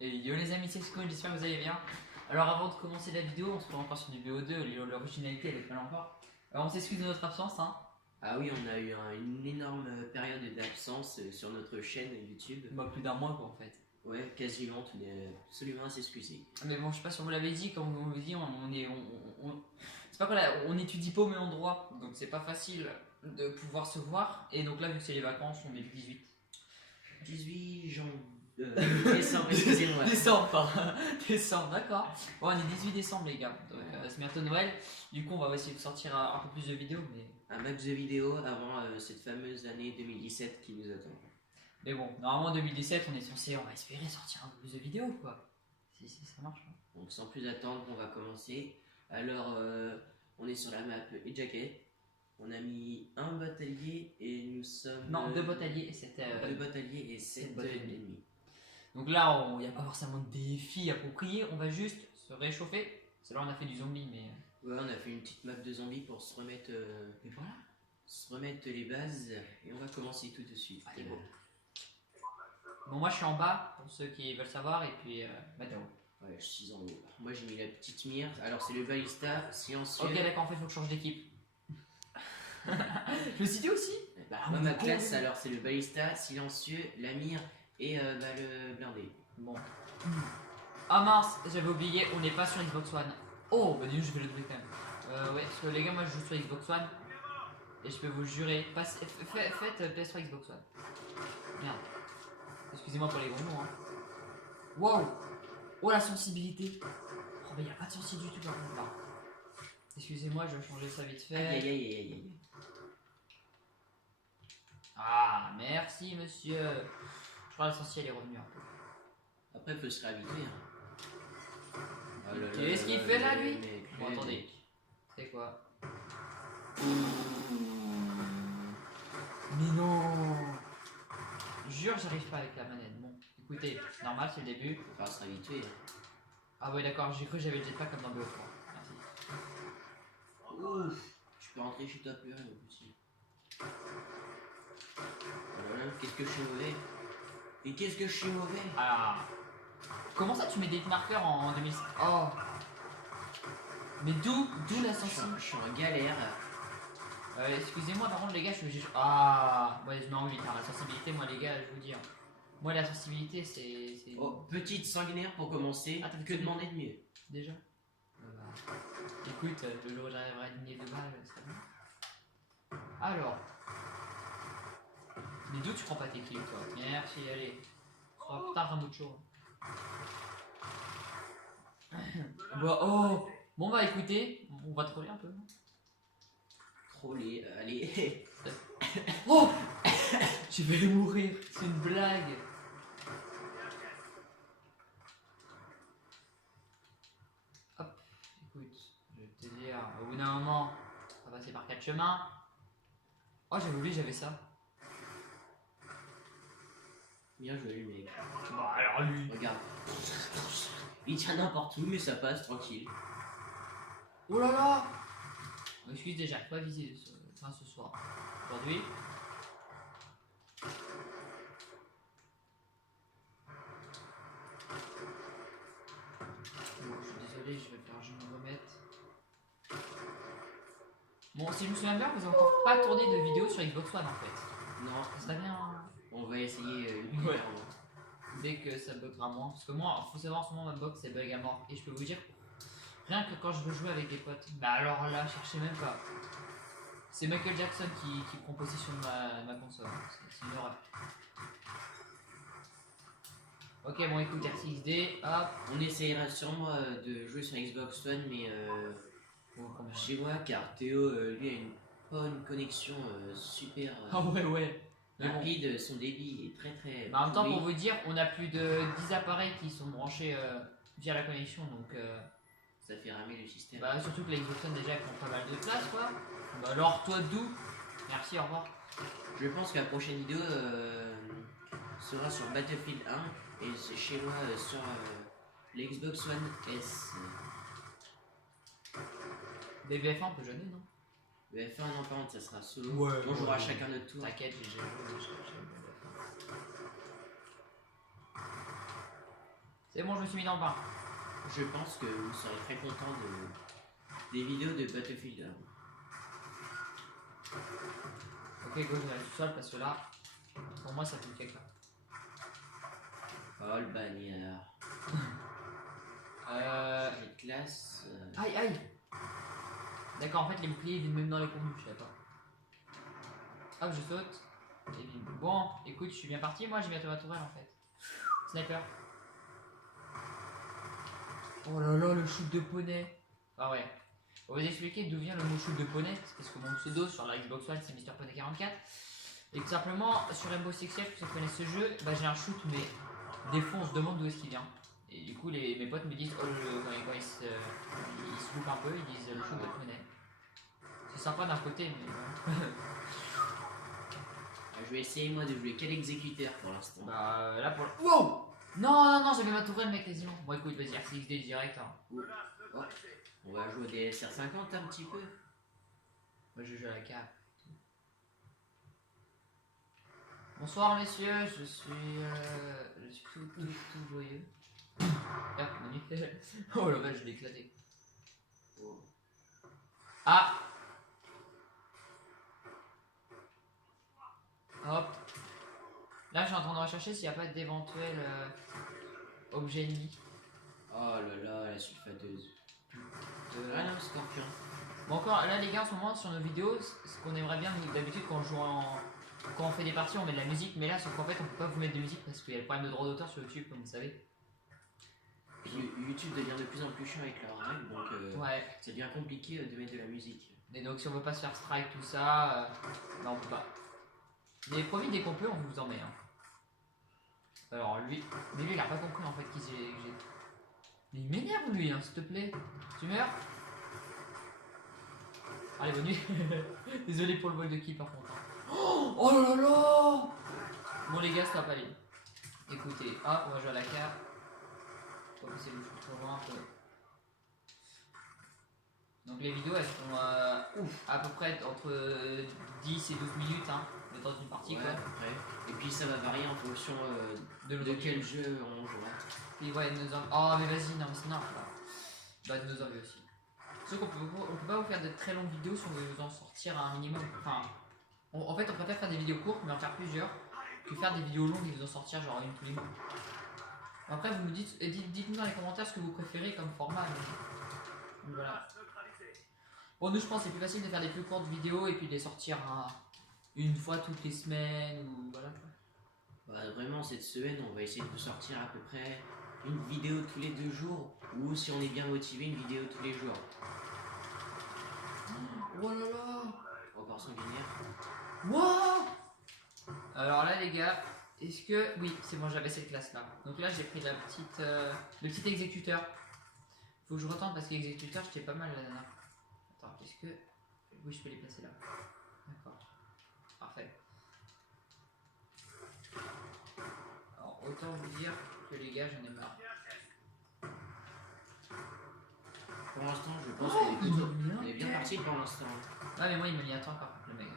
Et yo les amis, c'est Squid, j'espère que vous allez bien. Alors avant de commencer la vidéo, on se retrouve encore sur du BO2, l'originalité elle est pas encore. Alors on s'excuse de notre absence hein. Ah oui, on a eu une énorme période d'absence sur notre chaîne YouTube. Bah plus d'un mois quoi en fait. Ouais, quasiment, on est absolument à s'excuser. Mais bon, je sais pas si on vous l'avait dit, comme on vous dit, c'est pas quoi là, on étudie pas au même endroit, donc c'est pas facile de pouvoir se voir. Et donc là, vu que c'est les vacances, on est le 18. 18 janvier. Décembre, excusez-moi. Décembre, pardon. Décembre, d'accord. Bon, on est 18 décembre les gars, donc c'est bientôt Noël. Du coup, on va essayer de sortir un peu plus de vidéos, mais. Un max de vidéos avant cette fameuse année 2017 qui nous attend. Mais bon, normalement en 2017, on va espérer sortir un peu plus de vidéos quoi. Si ça marche. Hein. Donc sans plus attendre, on va commencer. Alors, on est sur la map Ejaket. On a mis un bataillé et nous sommes. Non, deux bataillers et 7 deux bataillés et 7 bataillers. ennemis. Donc là, il n'y a pas forcément de défi approprié, on va juste se réchauffer. C'est là on a fait du zombie, mais. Ouais, on a fait une petite map de zombies pour se remettre, Et voilà. les bases et on va commencer tout de suite. Allez, bon. Bon, moi je suis en bas pour ceux qui veulent savoir, et puis Mathéo. Ouais, je suis en haut. Moi j'ai mis la petite mire. Alors c'est le balista silencieux. Ok, d'accord, en fait, il faut que je change d'équipe. Je me suis dit aussi. Bah, moi ma classe, alors c'est le balista silencieux, la mire et le blindé. Bon. Ah mince, j'avais oublié, on n'est pas sur Xbox One. Oh, bah dis je vais le trouver quand même. Ouais, parce que les gars, moi je joue sur Xbox One. Et je peux vous jurer, faites PS3 Xbox One. Merde. Excusez-moi pour les gros mots. Hein. Wow. Oh la sensibilité. Oh mais y a pas de sensibilité du tout par contre là. Excusez-moi, je vais changer ça vite fait. Aïe aïe aïe aïe aïe. Ah, merci monsieur. Je crois que l'essentiel est revenu un peu. Après, il faut se réhabituer. Hein. Oh là Qu'est-ce là qu'il là fait là, là lui? le mec, Bon, le attendez. mec. C'est quoi? Mais non! Jure, j'arrive pas avec la manette. Bon, écoutez, normal, c'est le début. Il va falloir se réhabituer. Hein. Ah ouais, d'accord, j'ai cru que j'avais le jetpack comme dans BO3. Merci. Ouf, je peux rentrer chez toi plus rien, mon petit. Voilà, qu'est-ce que je suis mauvais. Et qu'est-ce que je suis mauvais. Ah! Comment ça, tu mets des marqueurs en 2005? Oh! Mais d'où la sensibilité? Je suis en galère. Excusez-moi, par contre, les gars, je suis. Ah! Ouais, je mets en 8, hein, la sensibilité, moi, les gars, je vous dis. Hein. Moi, la sensibilité, c'est. Oh, petite sanguinaire pour commencer. Ah, t'as fait que que demander de mieux. Déjà? Écoute, le jour où j'arriverai à aligner 2 balles, ça va. Alors. Mais d'où tu prends pas tes kills, toi? Merci, allez. Oh putain, un bout de chaud. Bah, oh! Bon, bah écoutez, on va troller un peu. Troller, allez. Oh! Je vais mourir, c'est une blague. Hop, écoute, je vais te dire, au bout d'un moment, on va passer par 4 chemins. Oh, j'avais oublié, j'avais ça. Bien joué, le mec. Bah, alors lui. Regarde. Il tient n'importe où, mais ça passe tranquille. Oh là là! Excuse déjà, pas visé ce soir. Aujourd'hui. Bon, je suis désolé, je me remette. Bon, si je me souviens bien, vous avez encore pas tourné de vidéo sur Xbox One en fait. Non, Ça serait bien. on va essayer Ouais. Dès que ça buggera moins. Parce que moi, faut savoir en ce moment, ma box elle bug à mort. Et je peux vous dire, rien que quand je veux jouer avec des potes, bah alors là, cherchez même pas. C'est Michael Jackson qui prend possession de ma console. C'est une horreur. Ok, bon, écoute, RCXD, hop. On essayera sûrement de jouer sur Xbox One, mais chez moi, car Théo, lui, a pas une connexion super Ah ouais. Mais bon. rapide. Son débit est très très. Bah, en même temps, pourri. pour vous dire, on a plus de 10 appareils qui sont branchés via la connexion, donc. Ça fait ramer le système. Bah, surtout que la Xbox One déjà elle prend pas mal de place, quoi. Bah, alors, toi d'où? Merci, au revoir. Je pense que la prochaine vidéo sera sur Battlefield 1 et c'est chez moi sur l'Xbox One S. Des BF1, on peut jeûner, non? Le F1, non, par contre, ça sera solo. Ouais, On jouera ouais. chacun notre tour. T'inquiète, j'ai joué, j'ai BF1. C'est bon, je me suis mis dans le bain. Je pense que vous serez très content des vidéos de Battlefield 1. Ok, go, je vais aller tout seul parce que là, pour moi, ça fait le caca. Oh le bagnard. J'ai de classe. Aïe, aïe. D'accord, en fait, les boucliers ils viennent même dans les combus, je savais pas. Hop, je saute. Et bim. Bon, écoute, je suis bien parti. Moi, j'ai bientôt ma tourelle en fait. Sniper. Oh là là, le shoot de poney. Ah ouais. On va vous expliquer d'où vient le mot shoot de poney. C'est parce que mon pseudo sur la Xbox One, c'est MrPoney44. Et que simplement, sur Rainbow Six Siege, pour ceux qui connaissent ce jeu, bah, j'ai un shoot, mais des fois, on se demande d'où est-ce qu'il vient. Et du coup, mes potes me disent, oh, quand ils se loupent un peu, ils disent le shoot de poney. C'est sympa d'un côté, mais voilà. Je vais essayer moi de jouer quel exécuteur pour l'instant. Bah là pour le... Wow. Non, non, non, j'avais ma tourelle mec quasiment. Bon écoute, vas-y, RCXD direct. Hein. Oh. On va jouer des SR50 un petit peu. Moi je joue à la cape. Bonsoir messieurs, je suis tout joyeux. Ah, Manu. Oh la vache, je l'ai éclaté. Oh. Ah. Hop. Là, je suis en train de rechercher s'il n'y a pas d'éventuel objet ennemi. Oh là là, la sulfateuse. Ah non, scorpion. Bon, encore là, les gars, en ce moment, sur nos vidéos, ce qu'on aimerait bien, d'habitude, quand on fait des parties, on met de la musique, mais là, sauf qu'en fait, on peut pas vous mettre de musique parce qu'il y a le problème de droit d'auteur sur YouTube, comme vous savez. YouTube devient de plus en plus chiant avec leurs règles, donc ouais. c'est bien compliqué de mettre de la musique. Et donc, si on veut pas se faire strike, tout ça, bah, on peut pas. Mais promis, dès qu'on peut, on vous en met. Hein. Alors, lui, mais lui, il a pas compris en fait qui j'ai. Mais il m'énerve, lui, hein, s'il te plaît. Tu meurs? Allez, bonne nuit. Désolé pour le vol de qui, par contre. Oh là là. Bon, les gars, stop, allez. Écoutez, hop, on va jouer à la carte. On va essayer de jouer trop loin un peu. Donc, les vidéos, elles font à peu près entre 10 et 12 minutes, hein, dans une partie, ouais, quoi. Après. Et puis, ça va varier en fonction de quel jeu on jouera. Et ouais, nos envies. Oh, mais vas-y, non, mais c'est normal. Bah, de nos envies aussi. Sauf qu'on peut pas vous faire de très longues vidéos si on veut vous en sortir à un minimum. Enfin, en fait, on préfère faire des vidéos courtes, mais en faire plusieurs, que faire des vidéos longues et vous en sortir genre une tous les mois. Après, vous me dites-nous dans les commentaires ce que vous préférez comme format. Donc, voilà. Bon, nous, je pense que c'est plus facile de faire des plus courtes vidéos et puis de les sortir une fois toutes les semaines ou voilà. Bah, vraiment, cette semaine, on va essayer de vous sortir à peu près une vidéo tous les 2 jours, ou si on est bien motivé, une vidéo tous les jours. Oh là là. Encore sanguinaire. Wow. Alors là, les gars, est-ce que... Oui, c'est bon, j'avais cette classe là. Donc là, j'ai pris la petite, le petit exécuteur. Faut que je retente parce qu'exécuteur, j'étais pas mal la dernière. Attends, est-ce que... Oui, je peux les placer là. D'accord. Parfait. Alors, autant vous dire que les gars, j'en ai marre. Pour l'instant, je pense qu'on est bien parti pour l'instant. Ah, mais moi, il m'a mis à temps par contre, le mec.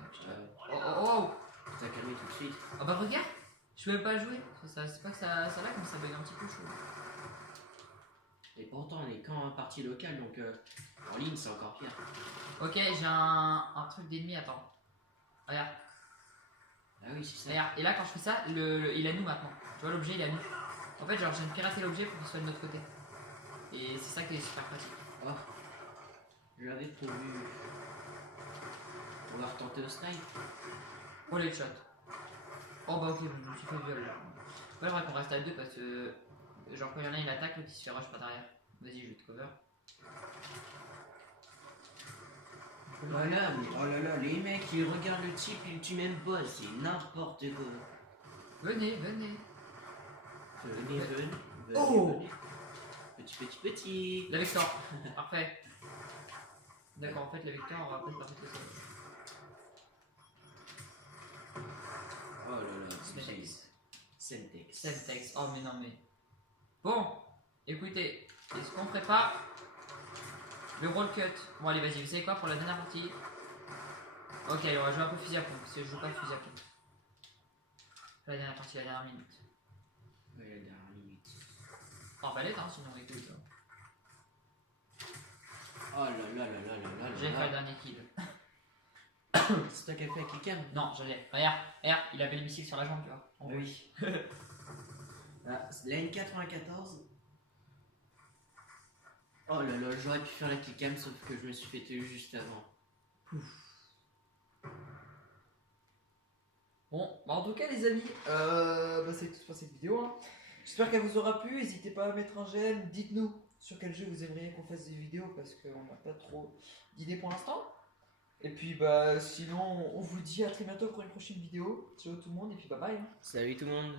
Oh, oh, oh. Tu t'as calmé tout de suite. Oh bah regarde, je pouvais pas jouer. C'est pas que ça là, comme ça bug un petit peu chaud. Et pourtant, on est qu'en partie locale, donc en ligne, c'est encore pire. Ok, j'ai un truc d'ennemi, attends. Regarde. Ah oui, c'est ça. Regarde, et là, quand je fais ça, il est à nous maintenant. Tu vois, l'objet, il est à nous. En fait, genre, je viens de pirater l'objet pour qu'il soit de notre côté. Et c'est ça qui est super pratique. Oh, j'avais prévu. On va retenter au snipe. Oh, les shots. Oh, bah ok, je me suis fait viol là. Ouais, j'aimerais qu'on reste à deux parce que, genre, quand il y en a, il attaque, l'autre il se fait rush par derrière. Vas-y, je vais te cover. Voilà, mais oh là là, les mecs, ils regardent le type, ils le tuent même pas, c'est n'importe quoi. Venez, venez. Venez. Oh, Petit. la Vector. Parfait. D'accord, en fait, la Vector, on va peut-être pas mettre ça. Oh là là, Semtex. Semtex. Oh, mais non, mais. Bon, écoutez, est-ce qu'on ferait pas le roll cut? Bon, allez, vas-y, vous savez quoi pour la dernière partie? Ok, allez, on va jouer un peu fusil à pompe, parce que je joue pas fusil à pompe. La dernière partie, la dernière minute. Ouais, la dernière minute. Par palette, hein, sinon écoute. Oh là là là là là là J'ai là. fait le dernier kill. C'est toi qui as fait avec les cams. Non, j'allais. Regarde, il avait le missile sur la jambe, tu vois. En Oui. Ah, la N94. Oh là là, j'aurais pu faire la killcam sauf que je me suis fait tuer juste avant. Bon, bah en tout cas les amis, c'est tout pour cette vidéo. Hein. J'espère qu'elle vous aura plu. N'hésitez pas à mettre un j'aime. Dites-nous sur quel jeu vous aimeriez qu'on fasse des vidéos parce qu'on n'a pas trop d'idées pour l'instant. Et puis bah sinon on vous dit à très bientôt pour une prochaine vidéo. Ciao tout le monde et puis bye bye. Hein. Salut tout le monde.